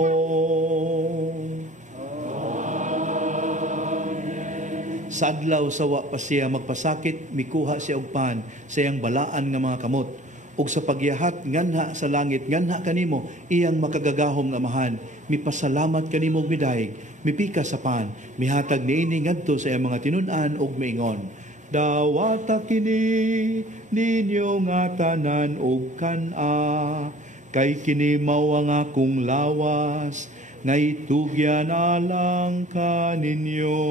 Sa adlaw sawa pa siya magpasakit, mikuha siya og pan sa iyang balaan nga mga kamot. Ug sa pagyahat nganha sa langit nganha kanimo iyang makagagahom nga amahan, mipasalamat kanimo og midaig, mipika sa pan, mihatag niini ngadto sa iyang mga tinun-an ug miingon, dawata kini ninyo nga tanan og kan-a, kay kini mao ang akong lawas nga itugyan alang kaninyo.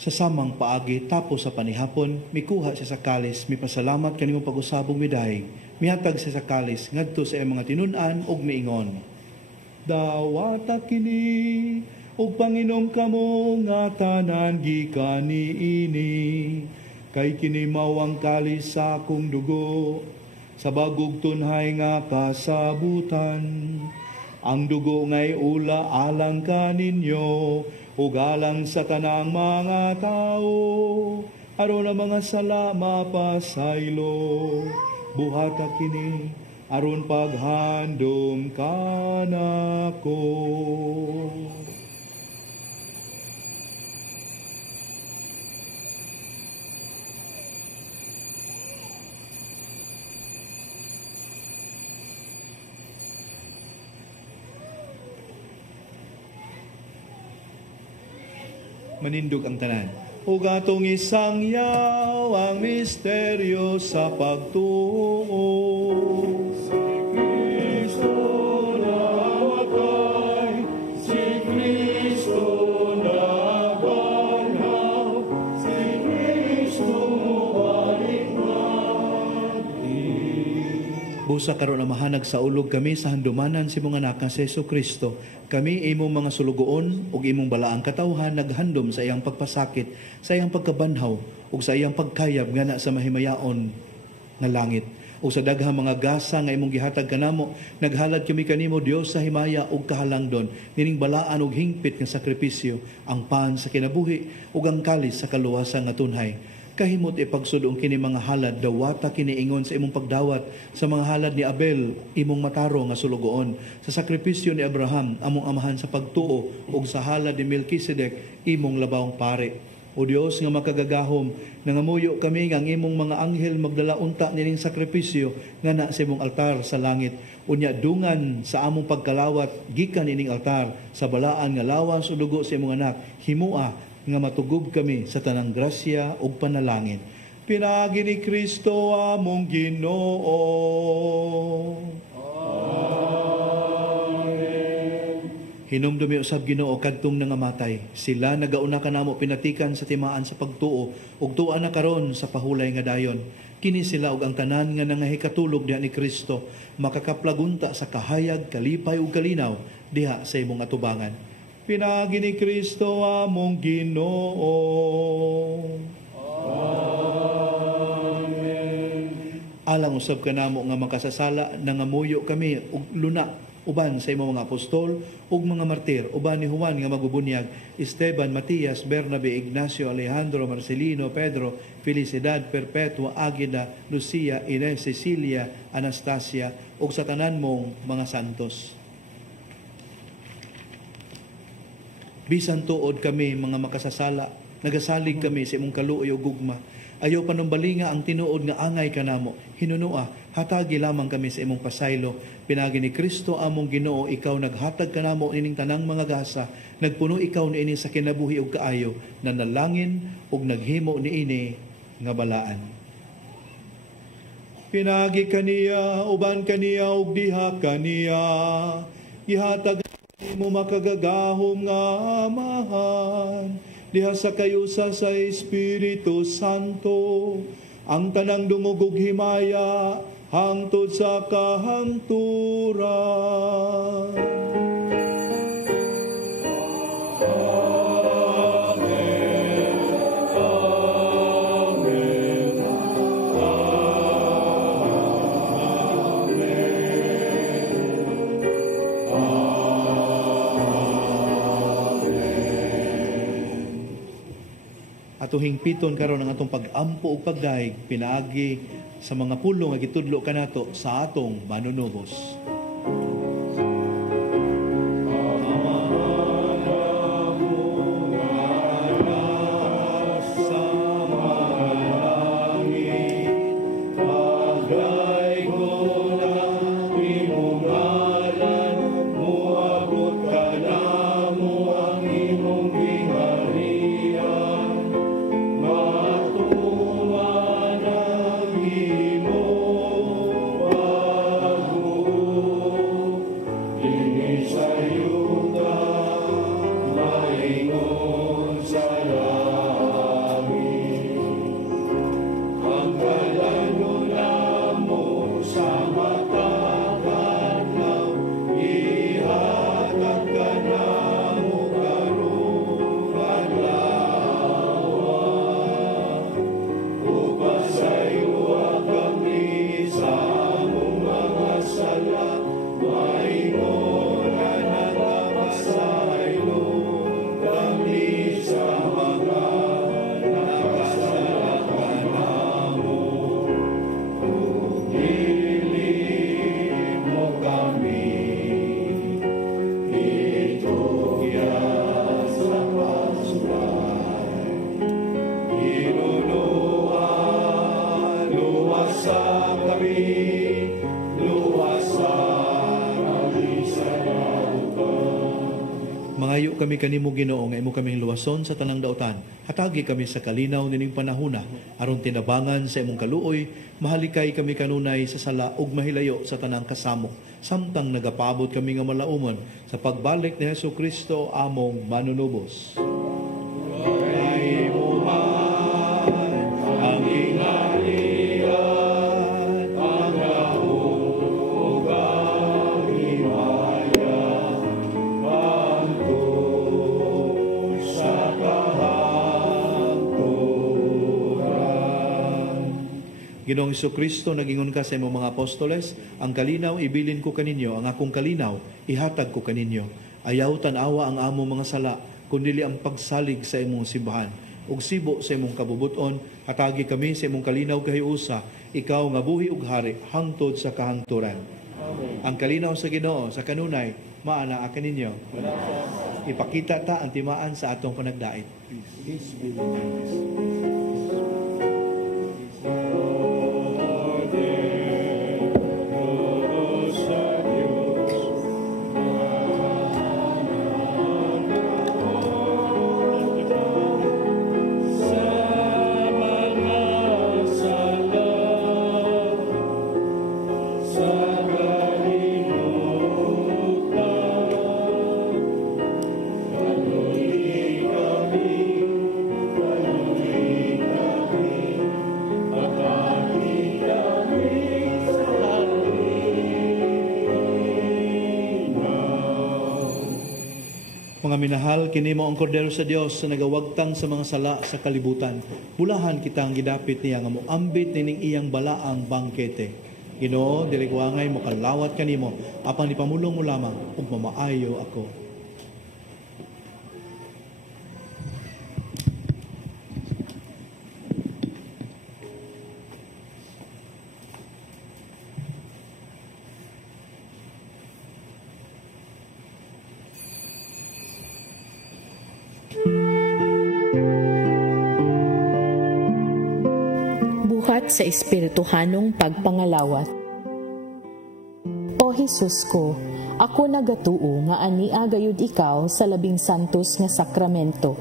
Sa samang paagi tapos sa panihapon, mikuha siya sa kalis, mipasalamat kanimong pag-usabong midayeg, mihatag siya sa kalis ngadto sa iyang mga tinun-an ug miingon, dawata kini ug panginom kamo nga tanan gikan niini, kay kini mao ang kalis sa akong dugo, sa bagog tunhay nga kasabutan. Ang dugo nga'y ula alang kaninyo, ug alang sa tanang mga tao, aron ang mga sala mapasaylo, buhata kini aron paghandom kanako. Manindog ang tanan. Ug atong isangyaw ang misteryo sa pagtuo. Si Kristo namatay, si Kristo nabanhaw, si Kristo balik natin. Busa karon ang mahanag sa ulog kami sa handumanan si mga anak nga si Jesucristo. Kami imong mga sulugoon ug imong balaang katawhan naghandom sa iyang pagpasakit, sa iyang pagkabanhaw ug sa iyang pagkayab ngana sa mahimayaon nga langit. Ug sa daghang mga gasa nga imong gihatag kanamo, naghalad kami kanimo Dios sa himaya ug kahalangdon, nining balaan ug hingpit nga sakripisyo, ang pan sa kinabuhi ug ang kalis sa kaluwasan nga tunhay. Kahimot ipagsudong kini mga halad, dawata kini ingon sa imong pagdawat sa mga halad ni Abel, imong mataro nga sulugoon, sa sakripisyo ni Abraham, among amahan sa pagtuo, ug sa halad ni Melkisedek, imong labawng pare. O Dios nga makagagahom, nangamuyo kami nga ang imong mga anghel magdala unta nining sakripisyo nga na sa imong altar sa langit. Unya dungan sa among pagkalawat gikan ining altar sa balaan nga lawas o dugo sa imong anak, himua nga matugog kami sa tanang grasya ug panalangin. Pinagi ni Kristo among Ginoo. Amen. Hinumdumi usab Ginoo kadtong nangamatay. Sila nagauna kanamo pinatikan sa timaan sa pagtuo ug tuwa na karon sa pahulay nga dayon. Kini sila ug ang tanan nga nangahikatulog diha ni Kristo makakaplagunta sa kahayag, kalipay ug kalinaw diha sa imong atubangan. Pinagi ni Kristo among Ginoo. Amen. Alang usab kanamo nga makasasala, nangamuyo kami ug luna uban sa imong mga apostol ug mga martir, uban ni Juan nga magubunyag, Esteban, Matias, Bernabe, Ignacio, Alejandro, Marcelino, Pedro, Felicidad, Perpetua, Águeda, Lucia, Inés, Cecilia, Anastasia ug sa tanan mong mga santos. Bisan tuod kami mga makasasala, nagasalig kami sa imong kaluoy ug gugma. Ayaw panumbalinga ang tinuod nga angay kanamo. Hinunua, hatagi lamang kami sa imong pasaylo. Pinagi ni Kristo among Ginoo, ikaw naghatag kanamo ining tanang mga gasa. Nagpuno ikaw niini sa kinabuhi ug kaayo, nanalangin ug naghimo niini nga balaan. Pinagi kaniya, uban kaniya ug diha kaniya. Ihatag mo makagagahom nga amahan, diha sa kayusa sa Espiritu Santo, ang tanang dungog ug himaya, hangtod sa kahangturan. Atuhing piton karon ang atong pag-ampo ug pagdaig pinaagi sa mga pulong nga gitudlo kanato sa atong manunubos. luwasan kami, luwasan kami sa Mangayo kami kanimo Ginoo nga imo kaming luwason sa tanang dautan. Hatagi kami sa kalinaw nining panahona aron tinabangan sa imong kaluoy, mahalikay kami kanunay sa sala ug mahilayo sa tanang kasamok. Samtang nagapaabot kami nga malaumon sa pagbalik ni Hesukristo among manunubos. Ay muhan ang ingalian, ang laog ang himaya, pangtod sa kahangturan. Ginoong Hesukristo, nagingon ka sa imong mga apostoles, ang kalinaw ibilin ko kaninyo, ang akong kalinaw ihatag ko kaninyo. Ayaw tanawa ang among mga sala, kundi ang pagsalig sa imong simbahan. Ug sibo sa imong kabubuton, hatagi kami sa imong kalinaw kahiusa, ikaw nga buhi ug hari hangtod sa kahangturan. Amen. Ang kalinaw sa Ginoo sa kanunay maana akin ninyo. Ipakita ta ang timaan sa atong panagdait. Peace be with you. Mga minahal, kini mo ang kordero sa Dios sa nagawagtang sa mga sala sa kalibutan. Bulahan kitang gidapit niya nga mo ambit nining iyang balaang bangkete. Ginoo, dili ko angay mo kalawat kanimo, apang ipamulong mo lamang ug mamaayo ako. Sa espirituhanong pagpangalawat. O Jesus ko, ako nagatuo nga ania gayud ikaw sa labing santos nga sakramento.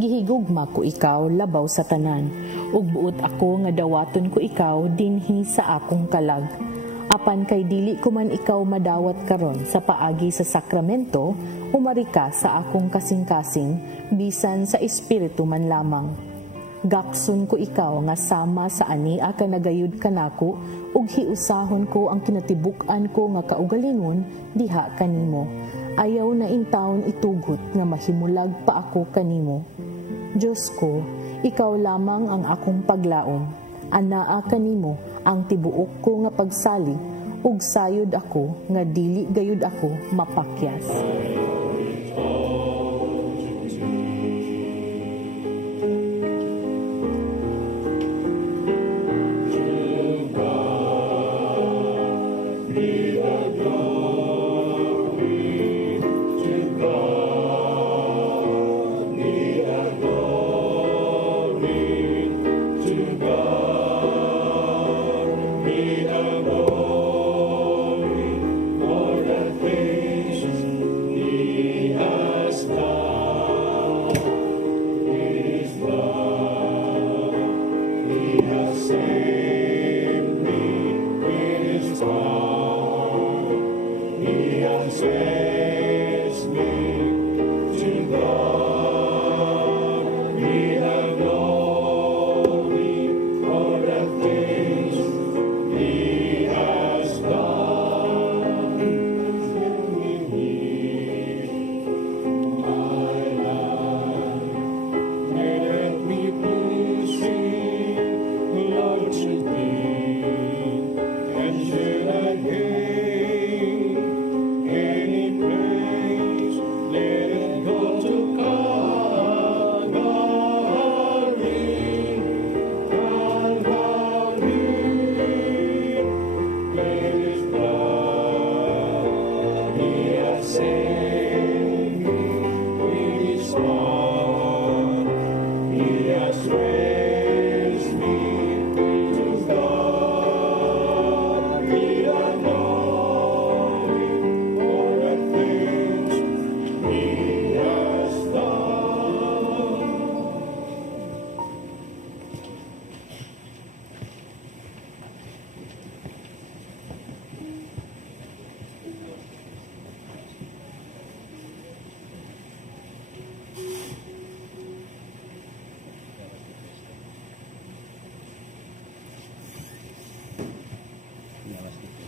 Gihigugma ko ikaw labaw sa tanan, ug buot ako nga dawaton ko ikaw dinhi sa akong kalag. Apan kay dili ko man ikaw madawat karon sa paagi sa sakramento, umari ka sa akong kasing-kasing, bisan sa espiritu man lamang. Gakson ko ikaw nga sama sa ania ka nagayud kanako ug hiusahon ko ang kinatibuk-an ko nga kaugalingon diha kanimo. Ayaw na intawon itugot nga mahimulag pa ako kanimo. Diyos ko, ikaw lamang ang akong paglaom. Anaa kanimo ang tibuok ko nga pagsali ug sayod ako nga dili gayud ako mapakyas. He has raised me to God.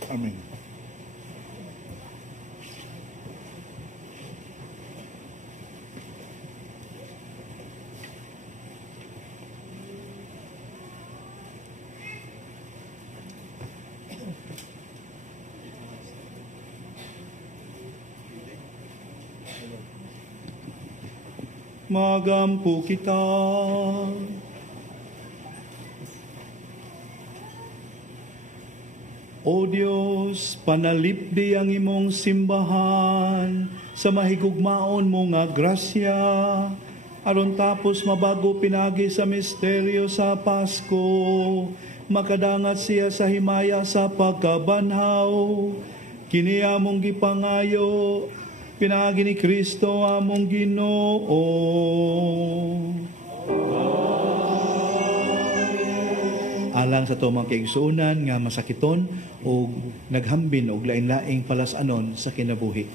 Amen. Magampo kita. O Diyos, panalipdi ang imong simbahan sa mahigugmaon mo nga grasya, aron tapos mabago pinagi sa misteryo sa Pasko, makadangat siya sa himaya sa pagkabanhaw, kini among gipangayo, pinagi ni Kristo among Ginoo. Alang sa tomang kaigsuunan nga masakiton o naghambin og lain-laing palasanon sa kinabuhi.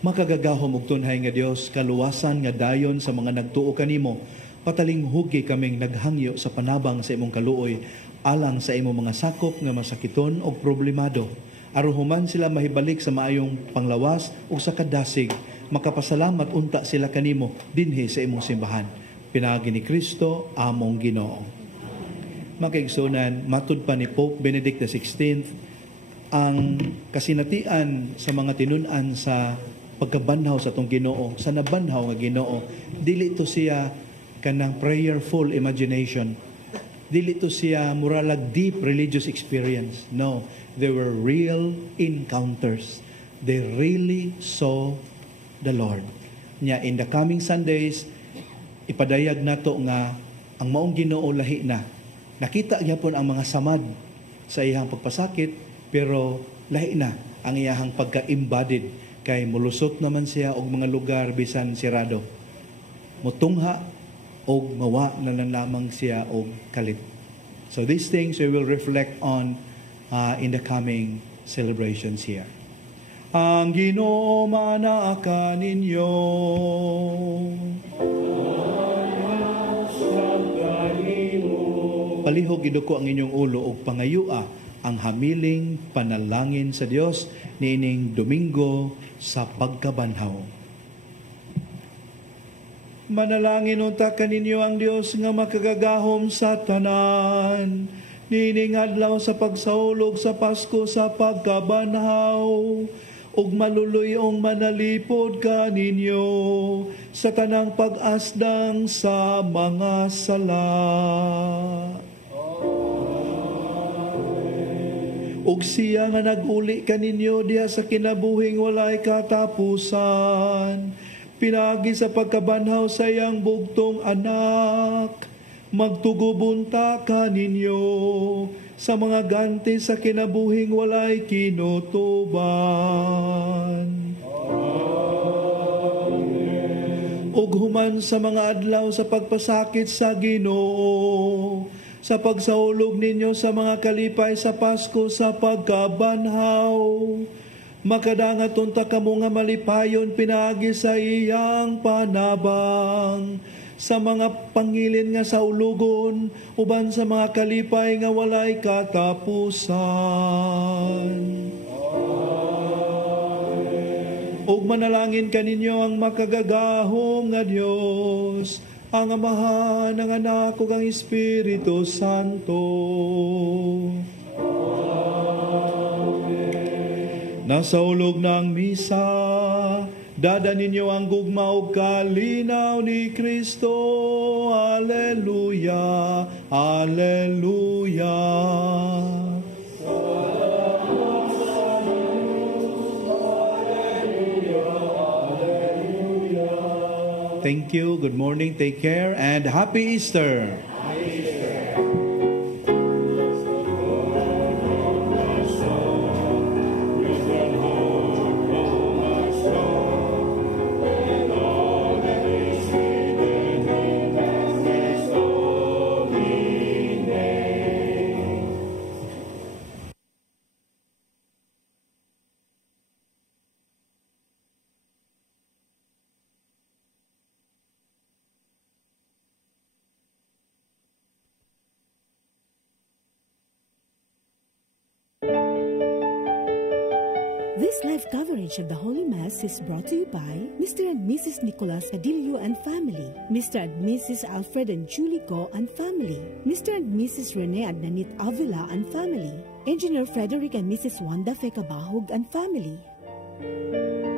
Makagagahom og tunhay nga Dios, kaluwasan nga dayon sa mga nagtuo kanimo, pataling hugi kaming naghangyo sa panabang sa imong kaluoy alang sa imong mga sakop nga masakiton og problemado. Aron human sila mahibalik sa maayong panglawas o sa kadasig, makapasalamat unta sila kanimo dinhi sa imong simbahan. Pinagi ni Kristo among Ginoo. Makaigsunan, matud pa ni Pope Benedict XVI, ang kasinatian sa mga tinunan sa pagkabanhaw sa itong Ginoo, sa nabanhaw nga Ginoo, dili ito siya kanang prayerful imagination. Dili ito siya muralag deep religious experience. No, they were real encounters. They really saw the Lord. Nya, in the coming Sundays, ipadayag nato nga ang maong Ginoo lahi na. Nakita niya po ang mga samad sa iyang pagpasakit, pero lahi na ang iyang pagka-embodied, kay mulusot naman siya og mga lugar bisan sirado. Mutungha og mawa na lang lamang siya og kalit. So these things we will reflect on in the coming celebrations here. Ang Ginoo manaa ninyo. Palihog iduko ang inyong ulo og pangayua ang hamiling panalangin sa Dios niining Domingo sa pagkabanhaw. Manalangin unta kaninyo ang Dios nga makagagahom sa tanan, niining adlaw sa pagsaulog sa Pasko sa pagkabanhaw, ug maluluyong manalipod kaninyo sa tanang pag-asdang sa mga sala. Ug siya nga nag-uli kaninyo diha sa kinabuhing walay katapusan, pinagi sa pagkabanhaw sa iyang bugtong anak, magtugubunta kaninyo sa mga ganti sa kinabuhing walay kinutuban. Ug human sa mga adlaw sa pagpasakit sa Ginoo, sa pagsaulog ninyo sa mga kalipay sa Pasko sa pagkabanhaw, makadangat unta kamo nga malipayon pinagi sa iyang panabang, sa mga pangilin nga sa ulugon, uban sa mga kalipay nga walay katapusan. Ug manalangin kaninyo ang makagagahom nga Dios, ang Amahan, ang Anak, ug ang Espiritu Santo. Amen. Nasa ulog ng misa, dada ninyo ang gugma ug kalinaw ni Kristo. Alleluia, alleluia. Thank you. Good morning. Take care and happy Easter. This live coverage of the Holy Mass is brought to you by Mr. and Mrs. Nicolas Cadillo and family, Mr. and Mrs. Alfred and Julie Go and family, Mr. and Mrs. Rene and Nanit Avila and family, Engineer Frederick and Mrs. Wanda Fecabahog and family.